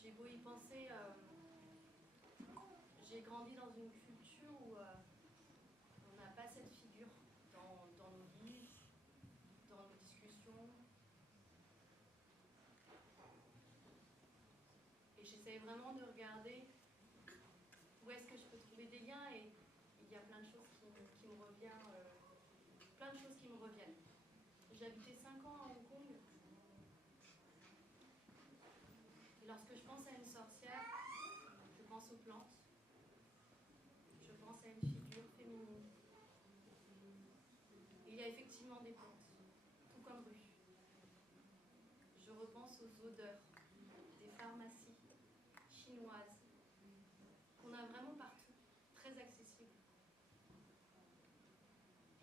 J'ai beau y penser, j'ai grandi dans une culture où on n'a pas cette figure dans nos vies, dans nos discussions. Et j'essaie vraiment de regarder où est-ce que je peux trouver des liens, et il y a plein de choses qui me reviennent. J'ai habité 5 ans à Hong Kong. Et lorsque je pense à une sorcière, je pense aux plantes. Je pense à une figure féminine. il y a effectivement des plantes, tout comme rue. Je repense aux odeurs des pharmacies chinoises qu'on a vraiment partout, très accessibles.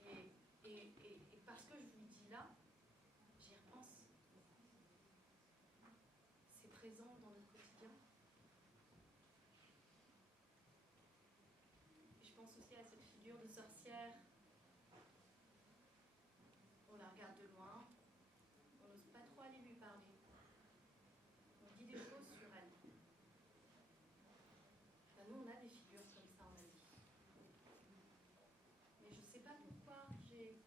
Et parce que je vous le dis là, j'y repense. C'est présent dans notre quotidien. Et je pense aussi à cette figure de sorcière. On la regarde de loin, on n'ose pas trop aller lui parler. On dit des choses sur elle. Ben, nous, on a des figures comme ça en Asie. Mais je ne sais pas pourquoi j'ai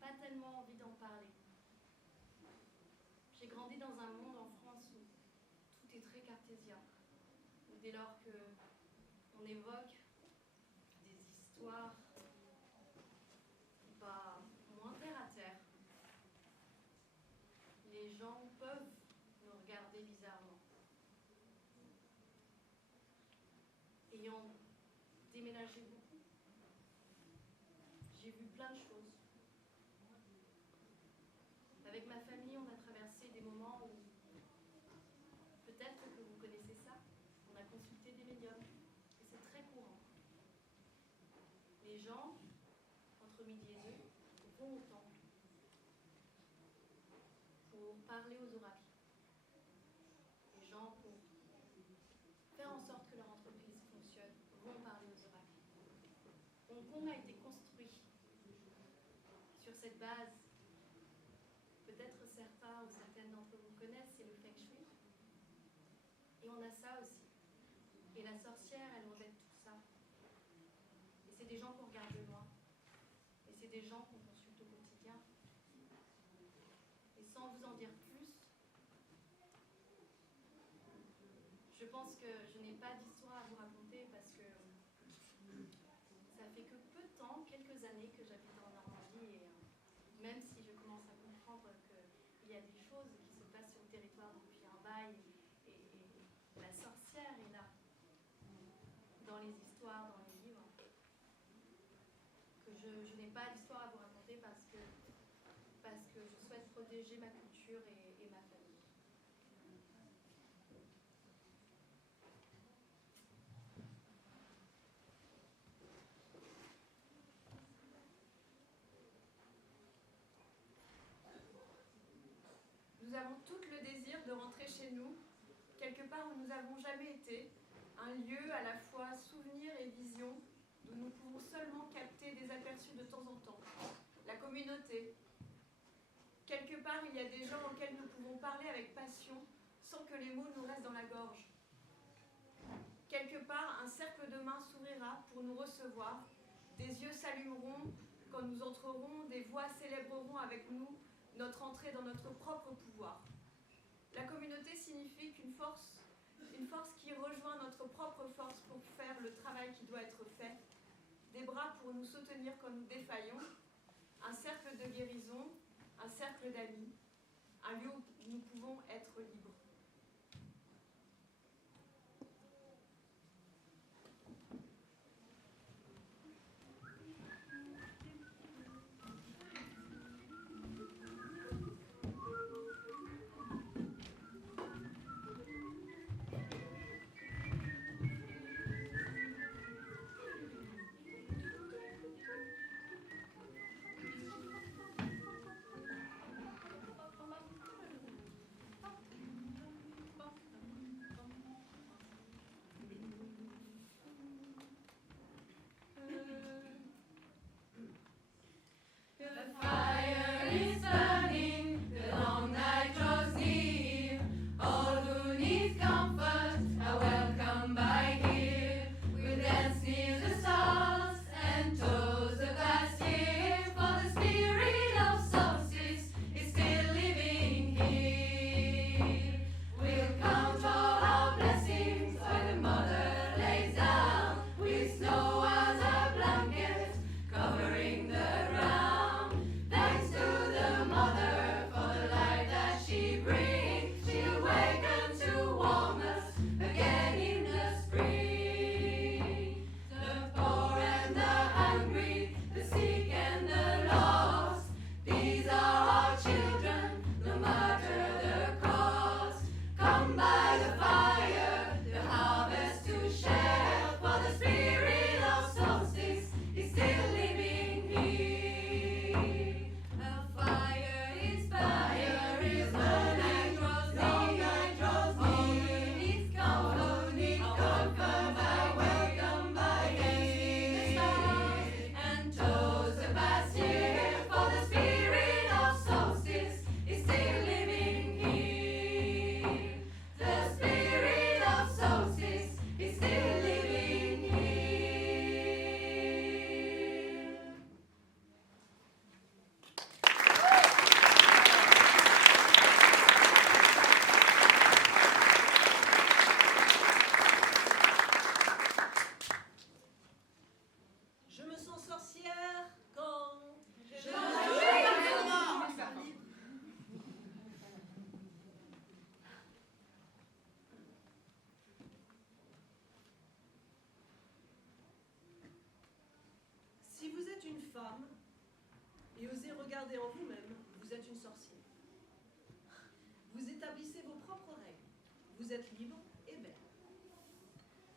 pas tellement envie d'en parler. J'ai grandi dans un monde en France où tout est très cartésien. Où dès lors qu'on évoque des histoires moins terre à terre, les gens peuvent nous regarder bizarrement. Ayant déménagé beaucoup, j'ai vu plein de choses. Avec ma famille, on a traversé des moments où, peut-être que vous connaissez ça, on a consulté des médiums, et c'est très courant. Les gens, entre midi et deux, vont au temple pour parler aux oracles. Les gens, pour faire en sorte que leur entreprise fonctionne, vont parler aux oracles. Hong Kong a été construit sur cette base. Peut-être certains ou certaines d'entre vous connaissent, c'est le Feng Shui. Et on a ça aussi. Et la sorcière, elle revêt tout ça. Et c'est des gens qu'on regarde de loin. Et c'est des gens qu'on consulte au quotidien. Et sans vous en dire plus, je pense que je n'ai pas d'histoire à vous raconter parce que ça fait que peu de temps, quelques années que j'habite en Normandie et même si je commence à comprendre qu'il y a des choses qui se passent sur le territoire depuis un bail et la sorcière est là, dans les histoires, dans les livres, que je n'ai pas d'histoire à vous raconter parce que je souhaite protéger ma culture et ma famille. Nous avons toutes le désir de rentrer chez nous, quelque part où nous n'avons jamais été, un lieu à la fois souvenir et vision, d'où nous pouvons seulement capter des aperçus de temps en temps. La communauté. Quelque part, il y a des gens auxquels nous pouvons parler avec passion, sans que les mots nous restent dans la gorge. Quelque part, un cercle de mains s'ouvrira pour nous recevoir, des yeux s'allumeront quand nous entrerons, des voix célébreront avec nous notre entrée dans notre propre pouvoir. La communauté signifie une force qui rejoint notre propre force pour faire le travail qui doit être fait, des bras pour nous soutenir quand nous défaillons, un cercle de guérison, un cercle d'amis, un lieu où nous pouvons être libres. regardez en vous-même, vous êtes une sorcière. Vous établissez vos propres règles. Vous êtes libre et belle.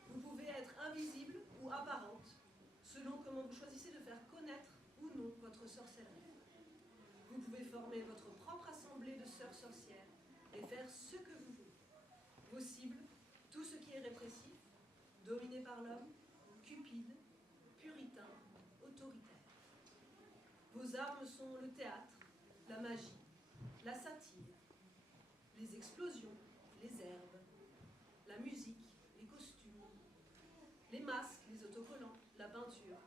Vous pouvez être invisible ou apparente, selon comment vous choisissez de faire connaître ou non votre sorcellerie. Vous pouvez former votre propre assemblée de sœurs sorcières et faire ce que vous voulez. Vos cibles, tout ce qui est répressif, dominé par l'homme, cupide, puritain, autoritaire. Vos armes sont le théâtre, la magie, la satire, les explosions, les herbes, la musique, les costumes, les masques, les autocollants, la peinture,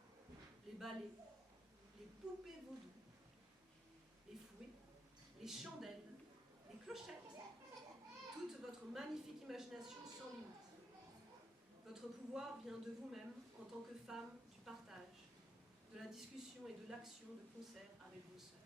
les ballets, les poupées vaudou, les fouets, les chandelles, les clochettes, toute votre magnifique imagination sans limite. Votre pouvoir vient de vous-même en tant que femme du partage, de la discussion et de l'action de concert avec vos sœurs.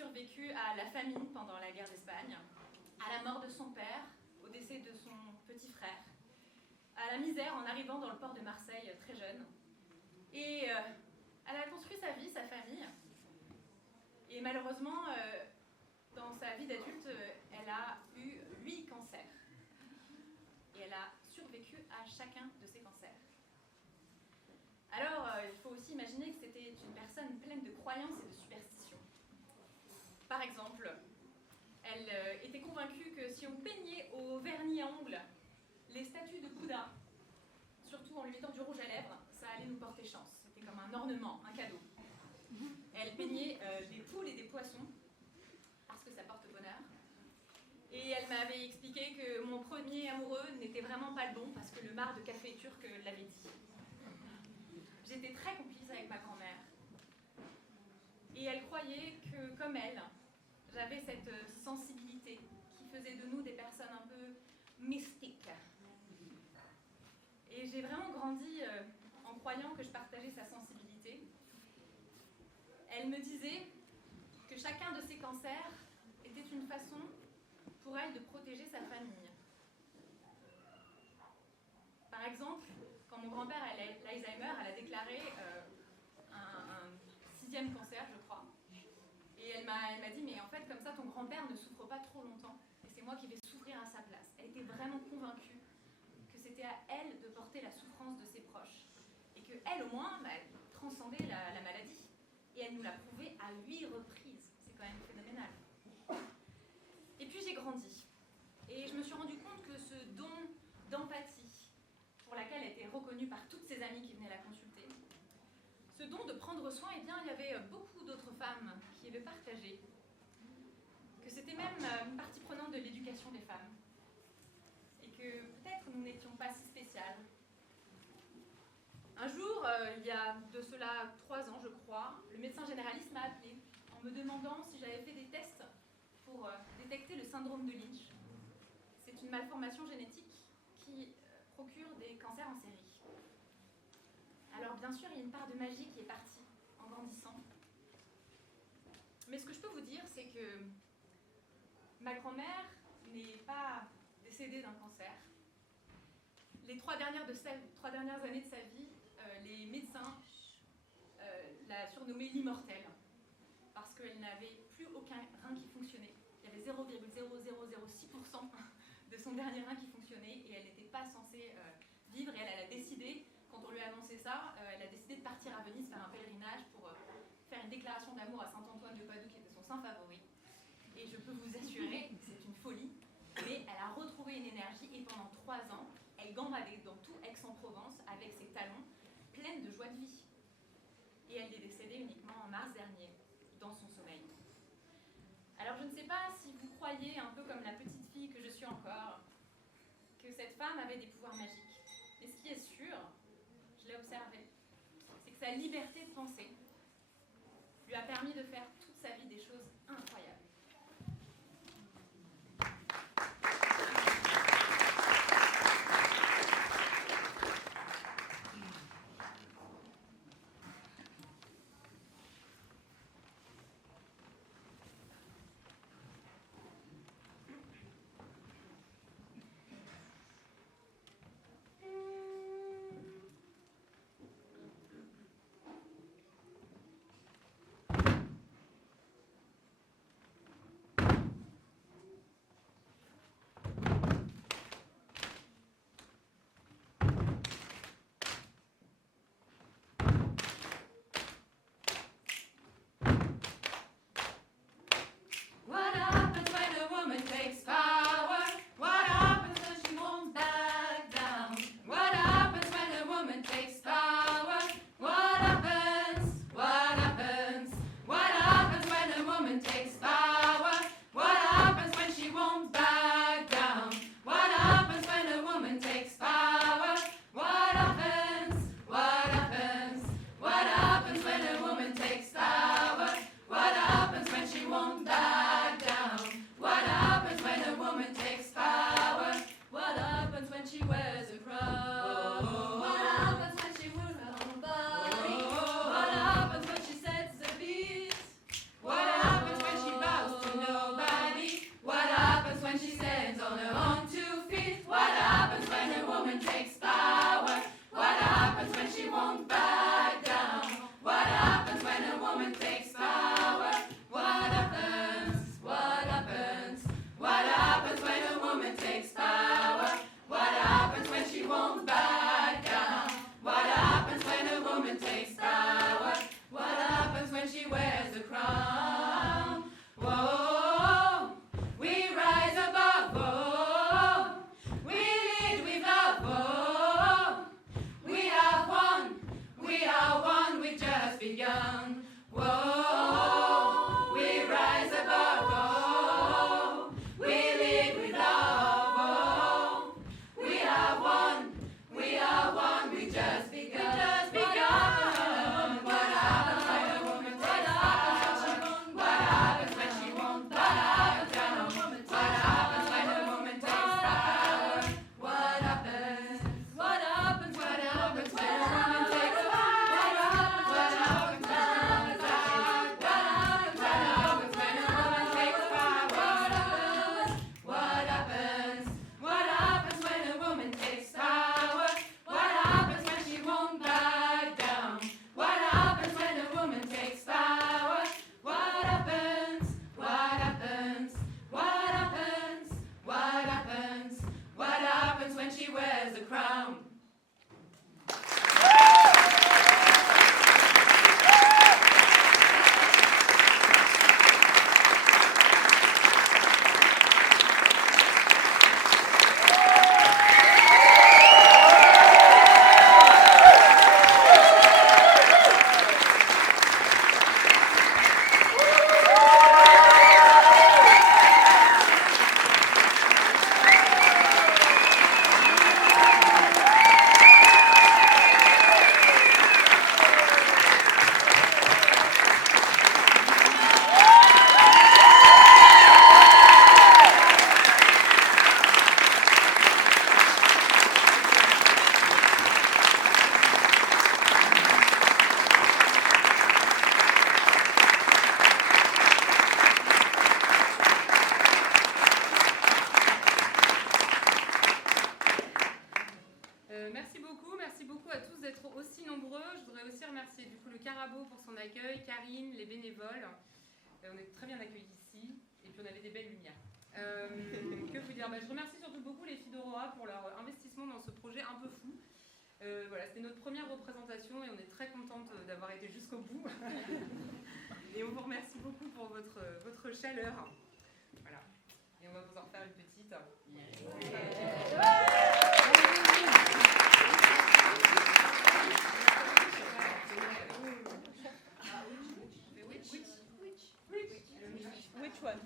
survécu à la famine pendant la guerre d'Espagne, à la mort de son père, au décès de son petit frère, à la misère en arrivant dans le port de Marseille très jeune. Et elle a construit sa vie, sa famille. Et malheureusement, dans sa vie d'adulte, elle a eu 8 cancers. Et elle a survécu à chacun de ces cancers. Alors, il faut aussi imaginer que c'était une personne pleine de croyances et de superstitions. Par exemple, elle était convaincue que si on peignait au vernis à ongles les statues de Bouddha, surtout en lui mettant du rouge à lèvres, ça allait nous porter chance. C'était comme un ornement, un cadeau. Elle peignait des poules et des poissons, parce que ça porte bonheur. Et elle m'avait expliqué que mon premier amoureux n'était vraiment pas le bon, parce que le marc de café turc l'avait dit. J'étais très complice avec ma grand-mère. Et elle croyait que, comme elle, j'avais cette sensibilité qui faisait de nous des personnes un peu mystiques. Et j'ai vraiment grandi en croyant que je partageais sa sensibilité. Elle me disait que chacun de ces cancers était une façon pour elle de protéger sa famille. Par exemple, quand mon grand-père a l'Alzheimer, elle a déclaré un 6e cancer, je crois. Et elle m'a dit, mais en fait, comme ça, ton grand-père ne souffre pas trop longtemps. Et c'est moi qui vais souffrir à sa place. Elle était vraiment convaincue que c'était à elle de porter la souffrance de ses proches. Et qu'elle, au moins, elle transcendait la maladie. Et elle nous l'a prouvé à 8 reprises. C'est quand même phénoménal. Et puis j'ai grandi. Et je me suis rendu compte que ce don d'empathie, pour laquelle elle était reconnue par toutes ses amies qui venaient la consulter, ce don de prendre soin, eh bien, il y avait beaucoup d'autres femmes qui avaient partagé, que c'était même une partie prenante de l'éducation des femmes, et que peut-être nous n'étions pas si spéciales. Un jour, il y a de cela 3 ans, je crois, le médecin généraliste m'a appelée en me demandant si j'avais fait des tests pour détecter le syndrome de Lynch. C'est une malformation génétique qui procure des cancers en série. Alors bien sûr, il y a une part de magie qui est partie en grandissant. Mais ce que je peux vous dire, c'est que ma grand-mère n'est pas décédée d'un cancer. Les 3 dernières années de sa vie, les médecins la surnommaient l'immortelle, parce qu'elle n'avait plus aucun rein qui fonctionnait. Il y avait 0,0006% de son dernier rein qui fonctionnait et elle n'était pas censée vivre. Et elle a décidé, quand on lui a annoncé ça, elle a décidé de partir à Venise faire un pèlerinage pour faire une déclaration d'amour à Saint-Antoine de Padoue, qui était son saint favori. Et je peux vous assurer que c'est une folie, mais elle a retrouvé une énergie et pendant 3 ans, elle gambadait dans tout Aix-en-Provence avec ses talons pleines de joie de vie. Et elle est décédée uniquement en mars dernier, dans son sommeil. Alors je ne sais pas si vous croyez, un peu comme la petite fille que je suis encore, que cette femme avait des pouvoirs magiques. Mais ce qui est sûr, je l'ai observé, c'est que sa liberté de penser lui a permis de faire toute sa vie des choses incroyables. des belles lumières. Que vous dire, je remercie surtout beaucoup les filles d'Aurora pour leur investissement dans ce projet un peu fou. Voilà, c'était notre première représentation et on est très contente d'avoir été jusqu'au bout. Et on vous remercie beaucoup pour votre chaleur. Voilà. Et on va vous en refaire une petite. Which one?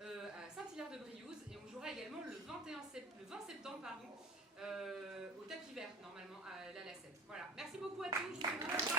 À Saint-Hilaire-de-Briouze et on jouera également le 20 septembre au tapis vert normalement à la Lacette. Voilà, merci beaucoup à tous.